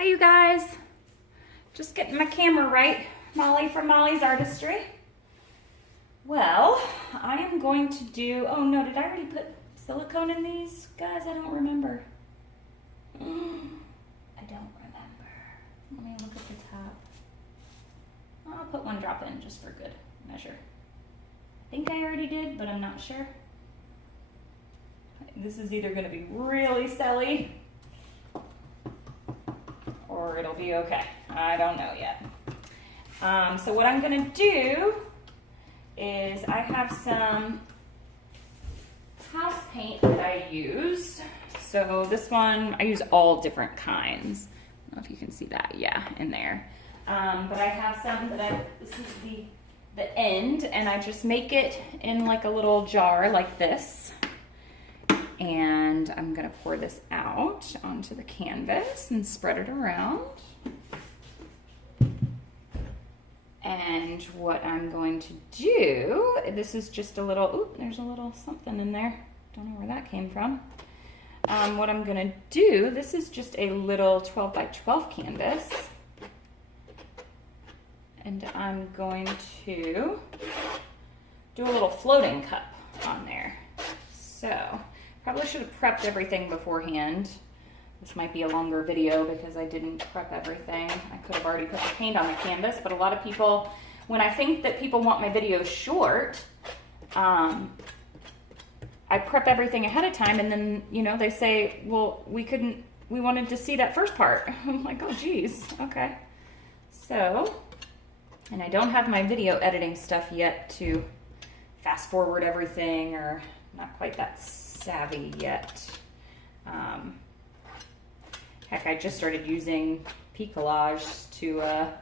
Hi you guys, just getting my camera right. Molly from Molly's Artistry. Well, I am going to do, oh no, did I already put silicone in these? Guys, I don't remember. I don't remember. Let me look at the top. I'll put one drop in just for good measure. I think I already did, but I'm not sure. This is either going to be really silly or it'll be okay. I don't know yet. So what I'm going to do is I have some house paint that I use. So this one, I use all different kinds. I don't know if you can see that, yeah, in there. But I have some that this is the end, and I just make it in like a little jar like this. And I'm gonna pour this out onto the canvas and spread it around. And what I'm going to do, this is just a little, oop, there's a little something in there. Don't know where that came from. What I'm gonna do, this is just a little 12 by 12 canvas. And I'm going to do a little floating cup on there. So, probably should have prepped everything beforehand. This might be a longer video because I didn't prep everything. I could have already put the paint on the canvas, but a lot of people, when I think that people want my videos short, I prep everything ahead of time, and then, you know, they say, well, we wanted to see that first part. I'm like, oh geez, okay. So, and I don't have my video editing stuff yet to fast forward everything, or not quite that savvy yet. Heck, I just started using Collage to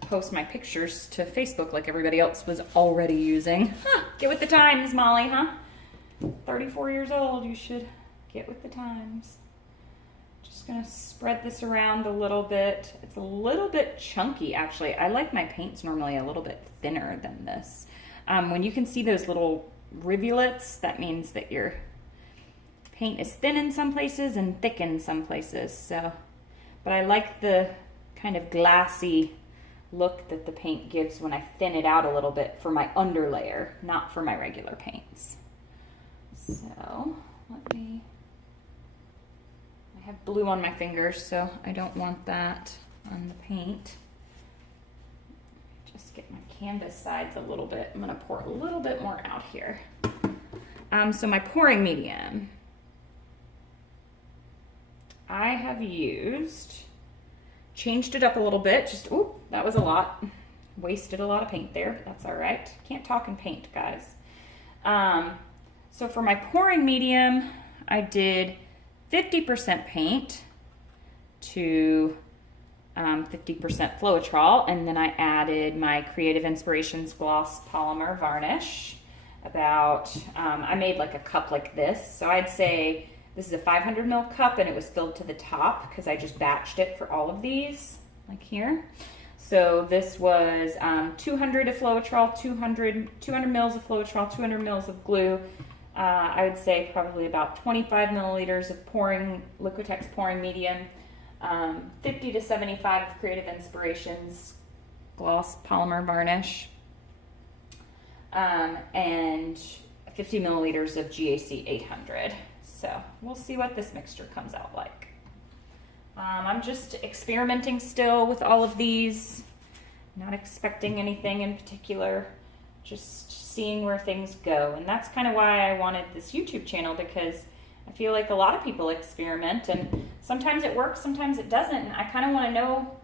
post my pictures to Facebook like everybody else was already using. Huh, get with the times, Molly, huh? 34 years old, you should get with the times. Just gonna spread this around a little bit. It's a little bit chunky, actually. I like my paints normally a little bit thinner than this. When you can see those little rivulets, that means that your paint is thin in some places and thick in some places. So, but I like the kind of glassy look that the paint gives when I thin it out a little bit for my underlayer, not for my regular paints. So, I have blue on my fingers, so I don't want that on the paint. Just get my canvas sides a little bit. I'm gonna pour a little bit more out here. So my pouring medium, I have changed it up a little bit. Just, ooh, that was a lot. Wasted a lot of paint there. That's all right. Can't talk and paint, guys. So for my pouring medium, I did 50% paint to 50% floetrol, and then I added my Creative Inspirations gloss polymer varnish. I made like a cup like this, so I'd say this is a 500 ml cup, and it was filled to the top because I just batched it for all of these, like here. So this was 200 of floetrol, 200 mils of floetrol, 200 mils of glue. I would say probably about 25 milliliters of liquitex pouring medium, 50 to 75 of Creative Inspirations gloss polymer varnish, and 50 milliliters of GAC 800. So we'll see what this mixture comes out like. I'm just experimenting still with all of these, not expecting anything in particular, just seeing where things go. And that's kind of why I wanted this YouTube channel, because I feel like a lot of people experiment, and sometimes it works, sometimes it doesn't. And I kind of want to know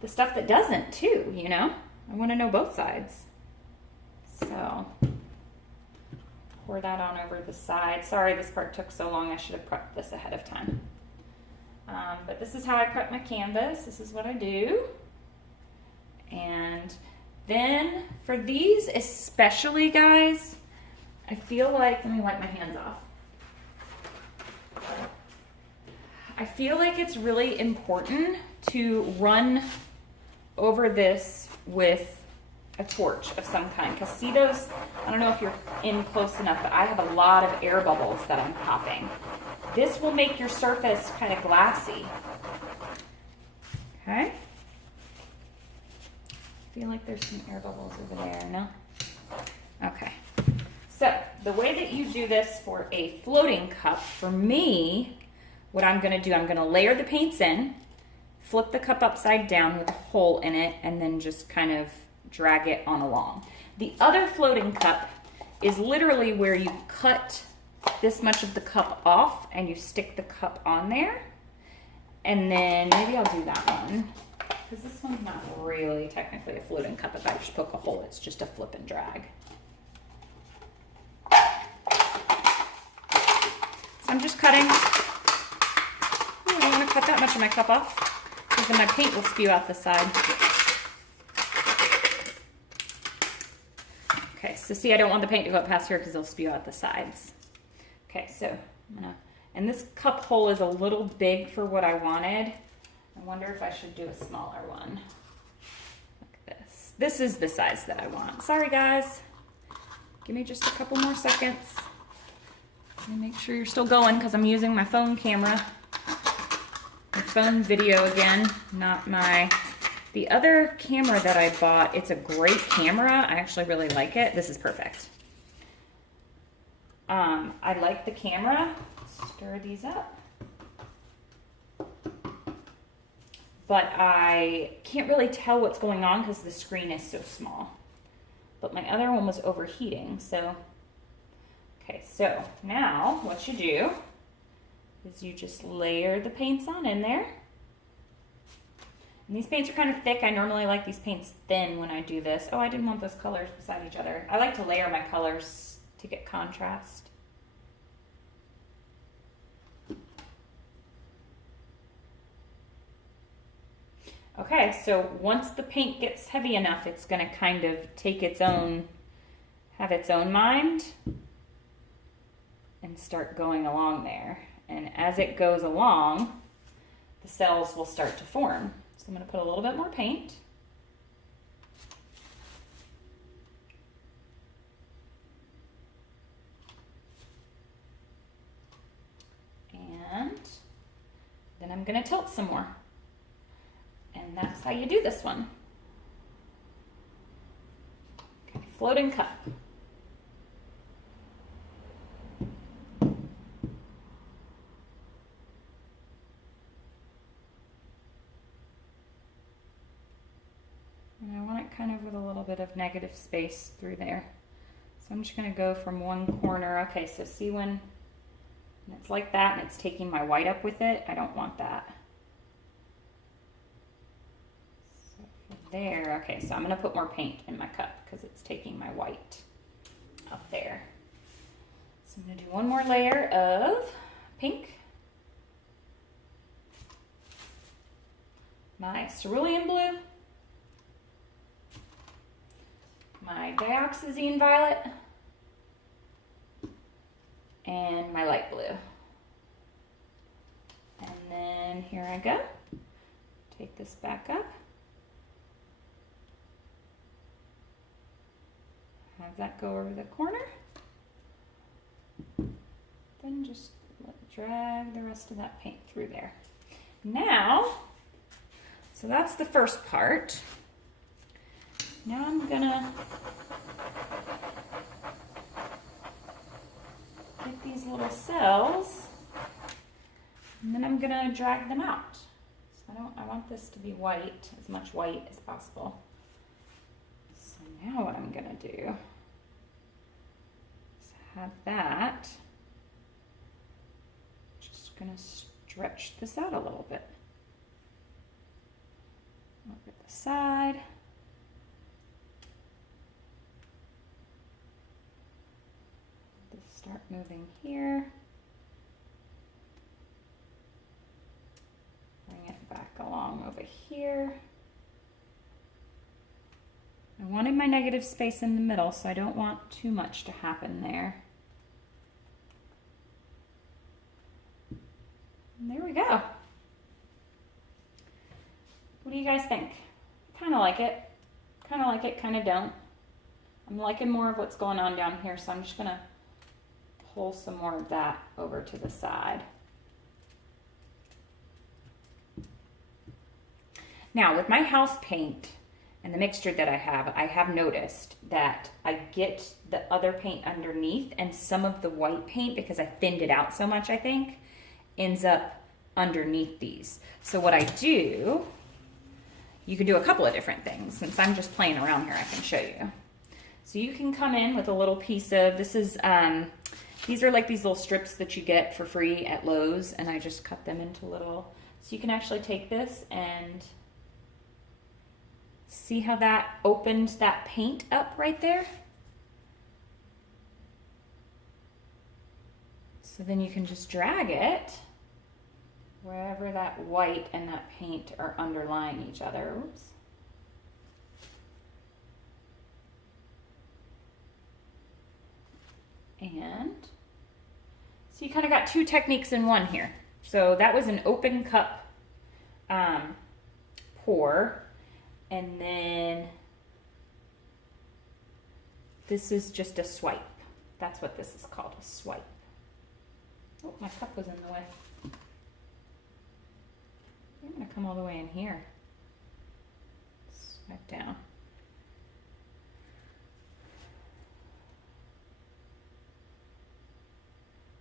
the stuff that doesn't too, you know? I want to know both sides. So, pour that on over the side. Sorry this part took so long. I should have prepped this ahead of time. But this is how I prep my canvas. This is what I do. And then for these especially, guys, I feel like, let me wipe my hands off. I feel like it's really important to run over this with a torch of some kind, because see those, I don't know if you're in close enough, but I have a lot of air bubbles that I'm popping. This will make your surface kind of glassy. Okay. I feel like there's some air bubbles over there, no? Okay. So the way that you do this for a floating cup, for me, what I'm gonna do, I'm gonna layer the paints in, flip the cup upside down with a hole in it, and then just kind of drag it on along. The other floating cup is literally where you cut this much of the cup off and you stick the cup on there. And then maybe I'll do that one, because this one's not really technically a floating cup. If I just poke a hole, it's just a flip and drag. So I'm just cutting. Ooh, I don't want to cut that much of my cup off, because then my paint will spew out the side. Okay, so see, I don't want the paint to go up past here because it'll spew out the sides. Okay, so I'm gonna, and this cup hole is a little big for what I wanted. I wonder if I should do a smaller one. Like this. This is the size that I want. Sorry guys. Give me just a couple more seconds. Let me make sure you're still going because I'm using my phone camera. My phone video again, not the other camera that I bought. It's a great camera. I actually really like it. This is perfect. I like the camera. Stir these up. But I can't really tell what's going on because the screen is so small. But my other one was overheating, so. Okay, so now what you do is you just layer the paints on in there. And these paints are kind of thick. I normally like these paints thin when I do this. Oh, I didn't want those colors beside each other. I like to layer my colors to get contrast. Okay, so once the paint gets heavy enough, it's gonna kind of take its own, have its own mind and start going along there. And as it goes along, the cells will start to form. So I'm gonna put a little bit more paint. And then I'm gonna tilt some more. And that's how you do this one. Okay, floating cup. And I want it kind of with a little bit of negative space through there. So I'm just gonna go from one corner. Okay, so see when it's like that and it's taking my white up with it? I don't want that. There, okay, so I'm gonna put more paint in my cup because it's taking my white up there. So I'm gonna do one more layer of pink. My cerulean blue. My dioxazine violet. And my light blue. And then here I go. Take this back up. Have that go over the corner. Then just drag the rest of that paint through there. Now, so that's the first part. Now I'm gonna get these little cells and then I'm gonna drag them out. So I want this to be white, as much white as possible. So now what I'm gonna do is have that, just gonna stretch this out a little bit. Look at the side. Just start moving here. Bring it back along over here. I wanted my negative space in the middle, so I don't want too much to happen there. And there we go. What do you guys think? Kind of like it. Kind of like it, kind of don't. I'm liking more of what's going on down here, so I'm just gonna pull some more of that over to the side. Now with my house paint and the mixture that I have noticed that I get the other paint underneath, and some of the white paint, because I thinned it out so much, I think, ends up underneath these. So what I do, you can do a couple of different things. Since I'm just playing around here, I can show you. So you can come in with a little piece of, this is, these are like these little strips that you get for free at Lowe's, and I just cut them into little, so you can actually take this and see how that opened that paint up right there? So then you can just drag it wherever that white and that paint are underlying each other. Oops. And so you kind of got two techniques in one here. So that was an open cup pour. And then this is just a swipe. That's what this is called, a swipe. Oh, my cup was in the way. I'm gonna come all the way in here. Swipe down.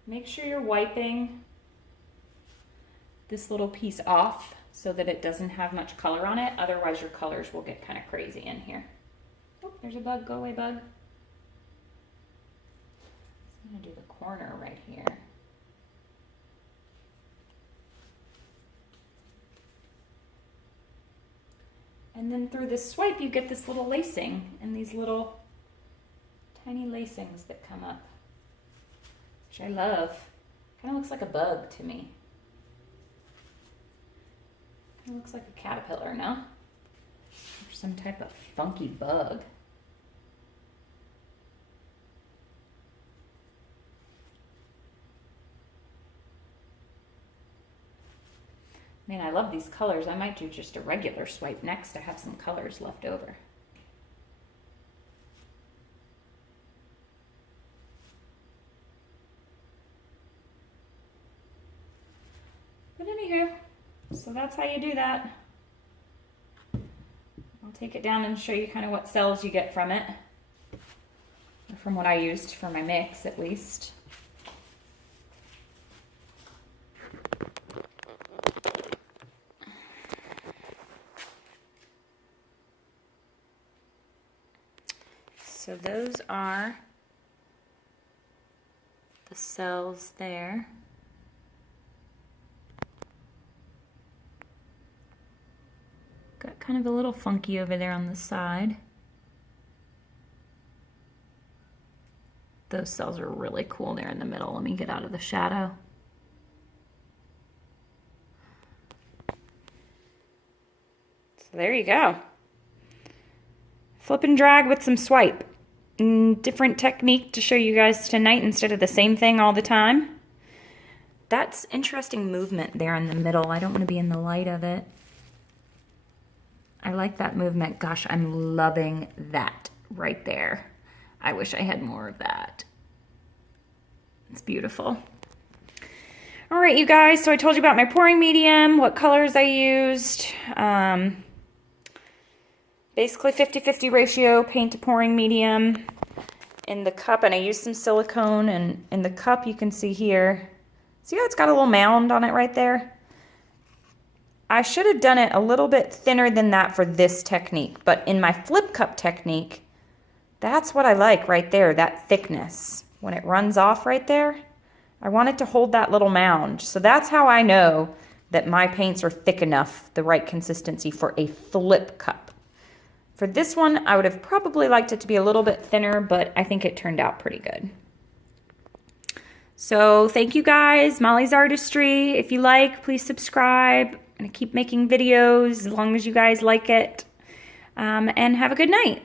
Make sure you're wiping this little piece off so that it doesn't have much color on it. Otherwise your colors will get kind of crazy in here. Oh, there's a bug. Go away, bug. So I'm gonna do the corner right here. And then through this swipe, you get this little lacing and these little tiny lacings that come up, which I love. Kind of looks like a bug to me. It looks like a caterpillar, no? Or some type of funky bug. Man, I love these colors. I might do just a regular swipe next. I have some colors left over. But anywho, so that's how you do that. I'll take it down and show you kind of what cells you get from it. Or from what I used for my mix, at least. So those are the cells there. Got kind of a little funky over there on the side. Those cells are really cool there in the middle. Let me get out of the shadow. So there you go. Flip and drag with some swipe. Different technique to show you guys tonight instead of the same thing all the time. That's interesting movement there in the middle. I don't want to be in the light of it. I like that movement. Gosh, I'm loving that right there. I wish I had more of that. It's beautiful. All right, you guys, so I told you about my pouring medium, what colors I used. Basically 50-50 ratio paint to pouring medium in the cup, and I used some silicone, and in the cup you can see here, see how it's got a little mound on it right there? I should have done it a little bit thinner than that for this technique, but in my flip cup technique, that's what I like right there, that thickness. When it runs off right there, I want it to hold that little mound. So that's how I know that my paints are thick enough, the right consistency for a flip cup. For this one, I would have probably liked it to be a little bit thinner, but I think it turned out pretty good. So thank you guys, Molly's Artistry. If you like, please subscribe. I'm gonna keep making videos as long as you guys like it. And have a good night.